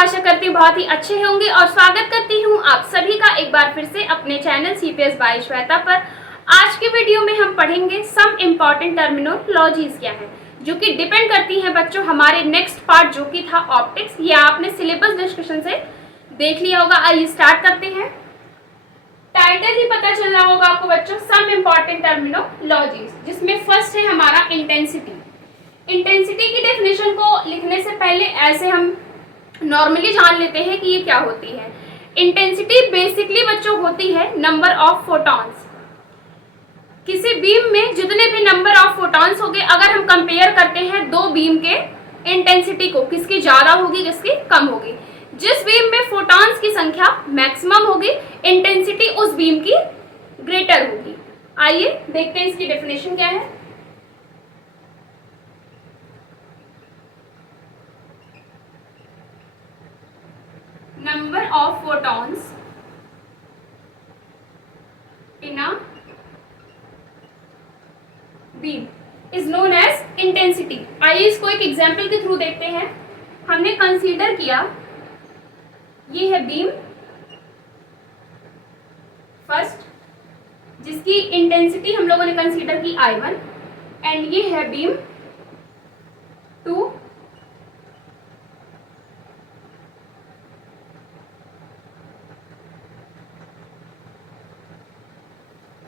आशा करती हूँ बहुत ही अच्छे होंगे और स्वागत करती हूँ आप सभी का एक बार फिर से अपने चैनल CPS बाय श्वेता पर। आज के वीडियो में हम पढ़ेंगे सम इम्पॉर्टेंट टर्मिनोलॉजीज क्या है, जो कि डिपेंड करती है बच्चों हमारे नेक्स्ट पार्ट जो कि था ऑप्टिक्स। ये आपने सिलेबस डिस्कशन से देख लिया होगा। आइए स्टार्ट करते हैं। टाइटल ही पता चल रहा होगा आपको बच्चों, सम इम्पॉर्टेंट टर्मिनोलॉजीज, जिसमें फर्स्ट है हमारा इंटेंसिटी। इंटेंसिटी की डेफिनेशन को लिखने से पहले ऐसे हम नॉर्मली जान लेते हैं कि ये क्या होती है। इंटेंसिटी बेसिकली बच्चों होती है नंबर ऑफ फोटॉन्स। किसी बीम में जितने भी नंबर ऑफ फोटॉन्स होंगे, अगर हम कंपेयर करते हैं दो बीम के इंटेंसिटी को, किसकी ज्यादा होगी किसकी कम होगी। जिस बीम में फोटॉन्स की संख्या मैक्सिमम होगी, इंटेंसिटी उस बीम की ग्रेटर होगी। आइए देखते हैं इसकी डेफिनेशन क्या है। Number of photons in a beam is known as intensity। आइए इसको एक एग्जाम्पल के थ्रू देखते हैं। हमने कंसीडर किया ये है बीम फर्स्ट, जिसकी इंटेंसिटी हम लोगों ने कंसीडर की I1, एंड ये है बीम 2,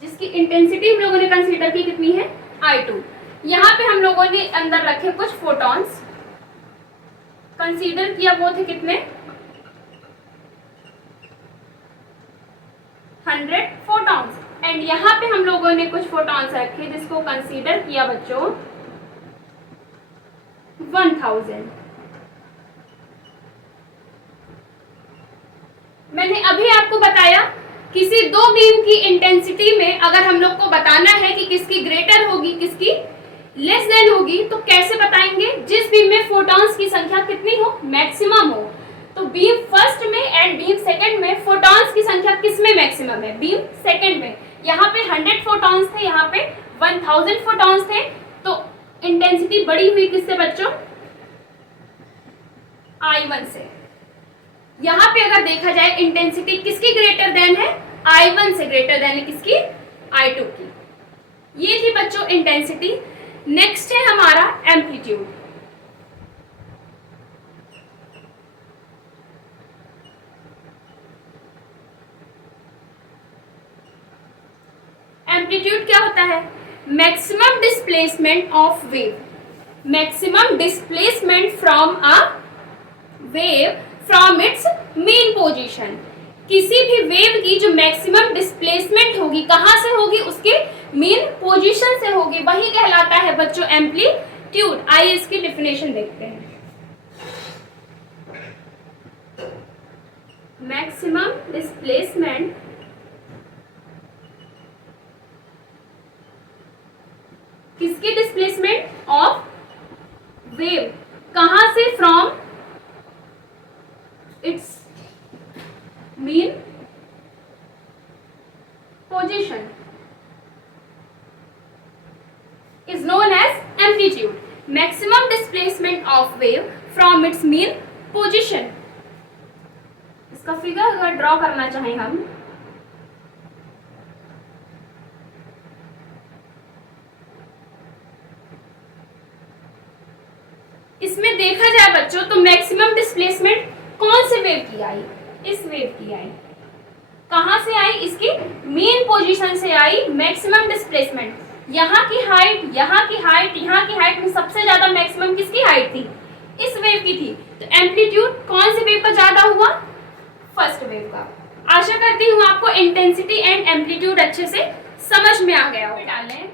जिसकी इंटेंसिटी हम लोगों ने कंसीडर की कितनी है I2। यहाँ पे हम लोगों ने अंदर रखे कुछ फोटॉन्स, कंसीडर किया वो थे कितने 100 फोटॉन्स, एंड यहाँ पे हम लोगों ने कुछ फोटॉन्स रखे जिसको कंसीडर किया बच्चों 1000। मैंने अभी आपको बताया किसी दो बीम की इंटेंसिटी में अगर हम लोग को बताना है कि किसकी ग्रेटर होगी किसकी लेस देन होगी, तो कैसे बताएंगे। जिस बीम में फोटॉन्स की संख्या कितनी हो मैक्सिमम हो। तो बीम फर्स्ट में एंड बीम सेकंड में फोटॉन्स की संख्या किसमें मैक्सिमम है, बीम सेकंड में। यहाँ पे 100 फोटॉन्स थे, यहाँ पे 1000 फोटॉन्स थे, तो इंटेंसिटी बड़ी हुई किससे बच्चों I1 से। यहाँ पे अगर देखा जाए इंटेंसिटी किसकी ग्रेटर देन है I1 से ग्रेटर देन है किसकी I2 की। ये थी बच्चों इंटेंसिटी। नेक्स्ट है हमारा एम्पलीट्यूड। एम्पलीट्यूड क्या होता है, maximum displacement of wave, maximum displacement from a wave from its main position. किसी भी वेव की जो मैक्सिमम डिस्प्लेसमेंट होगी कहां से होगी, उसके मेन पोजीशन से होगी, वही कहलाता है बच्चों एम्पलीट्यूड। आइए इसकी डेफिनेशन देखते हैं। मैक्सिमम डिस्प्लेसमेंट किसकी डिस्प्लेसमेंट ऑफ वेव, कहां से from its mean position is known as amplitude। maximum displacement of wave from its mean position। इसका फिगर अगर ड्रॉ करना चाहें हम, इसमें देखा जाए बच्चों तो मैक्सिमम डिस्प्लेसमेंट कौन से वेव की आई, इस वेव की आई। कहां से आई, इसकी मेन पोजीशन से आई मैक्सिमम डिस्प्लेसमेंट। यहाँ की हाइट, यहाँ की हाइट, यहाँ की हाइट में सबसे ज्यादा मैक्सिमम किसकी हाइट थी, इस वेव की थी। तो एम्पलीट्यूड कौन से वेव का ज्यादा हुआ, फर्स्ट वेव का। आशा करती हूँ आपको इंटेंसिटी एंड एम्पलीट्यूड अच्छे से समझ में आ गया होगा। डालें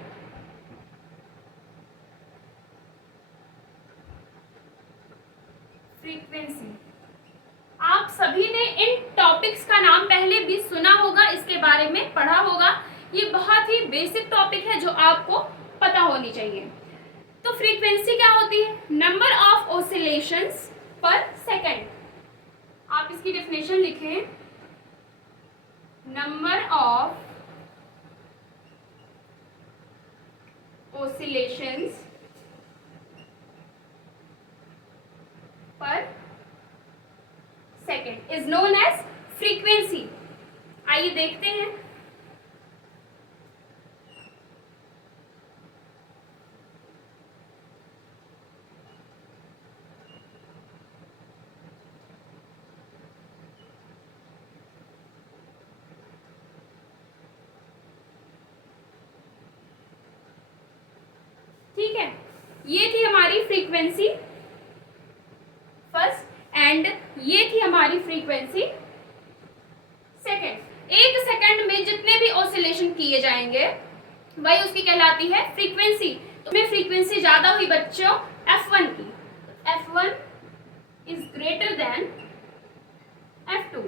फ्रीक्वेंसी। आप सभी ने इन टॉपिक्स का नाम पहले भी सुना होगा, इसके बारे में पढ़ा होगा। ये बहुत ही बेसिक टॉपिक है जो आपको पता होनी चाहिए। तो फ्रीक्वेंसी क्या होती है, number of oscillations per second. आप इसकी डेफिनेशन लिखें, number of oscillations per second is known as frequency. आइए देखते हैं। ठीक है, ये थी हमारी फ्रीक्वेंसी फर्स्ट एंड ये थी हमारी फ्रीक्वेंसी सेकेंड। एक सेकंड में जितने भी ऑसिलेशन किए जाएंगे वही उसकी कहलाती है फ्रीक्वेंसी। तो में फ्रीक्वेंसी ज्यादा हुई बच्चों f1 की, f1 is greater than f2।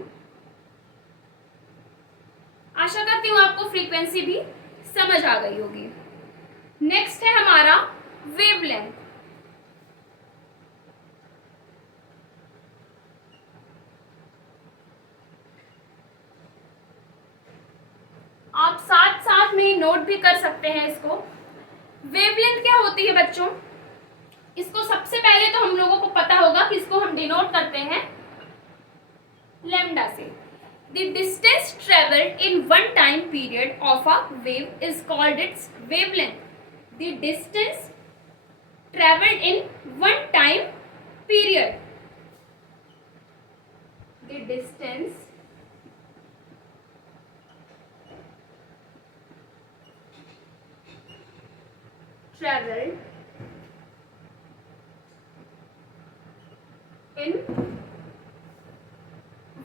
आशा करती हूँ आपको फ्रीक्वेंसी भी समझ आ गई होगी। नेक्स्ट है हमारा वेवलेंथ। आप साथ साथ में नोट भी कर सकते हैं इसको। वेवलेंथ क्या होती है बच्चों? इसको सबसे पहले तो हम लोगों को पता होगा कि इसको हम डिनोट करते हैं लैम्डा से। The distance travelled in one time period of a wave is called its wavelength. The distance travelled in one time period, the distance traveled in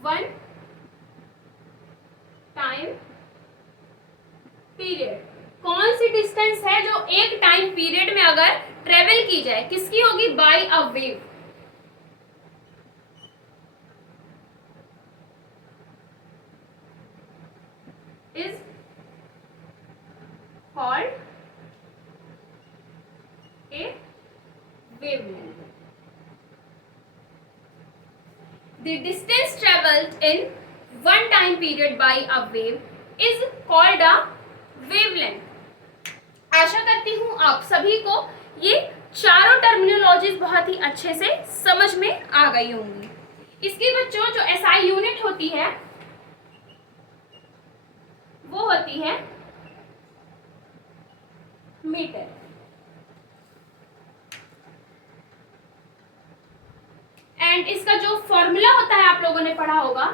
one time period। कौन सी डिस्टेंस है जो एक time period में अगर travel की जाए, किसकी होगी? By a wave. Is called a wavelength। The distance traveled in one time period by a wave is called a wavelength। आशा करती हूँ आप सभी को ये चारों टर्मिनोलॉजीज बहुत ही अच्छे से समझ में आ गई होंगी। इसकी बच्चों जो एसआई यूनिट होती है वो होती है मीटर। एंड इसका जो फॉर्मूला होता है आप लोगों ने पढ़ा होगा,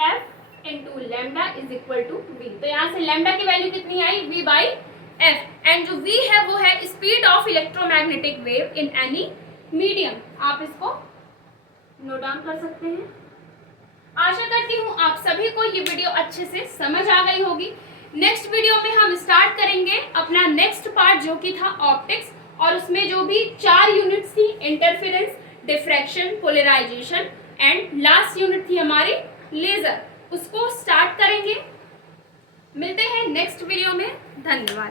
F into lambda is equal to V। तो यहाँ से लैम्डा की वैल्यू कितनी आई? V by F। एंड जो V है वो है speed of electromagnetic wave in any medium. आप इसको नोट डाउन कर सकते हैं। आशा करती हूँ आप सभी को ये वीडियो अच्छे से समझ आ गई होगी। नेक्स्ट वीडियो में हम स्टार्ट करेंगे अपना नेक्स्ट पार्ट जो कि था ऑप्टिक्स, और उसमें जो भी 4 यूनिट्स थी, interference, diffraction, polarisation and last unit थी हमारी लेजर, उसको स्टार्ट करेंगे। मिलते हैं नेक्स्ट वीडियो में। धन्यवाद।